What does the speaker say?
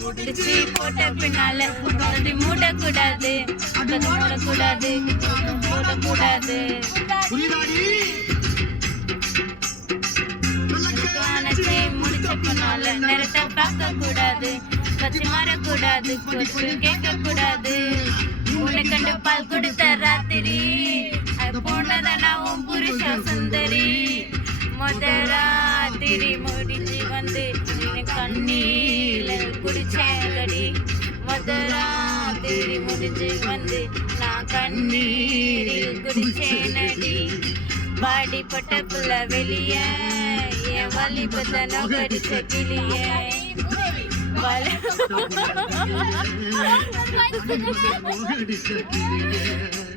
முடிச்சு போட்ட பின்னால அது மூடக்கூடாது, அது மூடக்கூடாது, மூடக்கூடாது. முடிச்ச பின்னால நேரத்தை பார்க்க கூடாது, பச்சை மாறக்கூடாது, கொச்சு கேட்க கூடாது. உன்னை கண்டு பால் கொடுத்த ராத்திரி போனதனா உன் புருஷ சுந்தரி. ராத்திரி முடிஞ்சு வந்து கண்ணீல குடிச்சேங்கடி. ராத்திரி முடிஞ்சு வந்து நான் கண்ணீரில் குடிச்சேனடி. பாடி பட்ட புள்ள வெளிய என் வலிபத்தனோ கடிச்ச கிளிய. வலிபத்தனோ கடிச்ச கிளிய.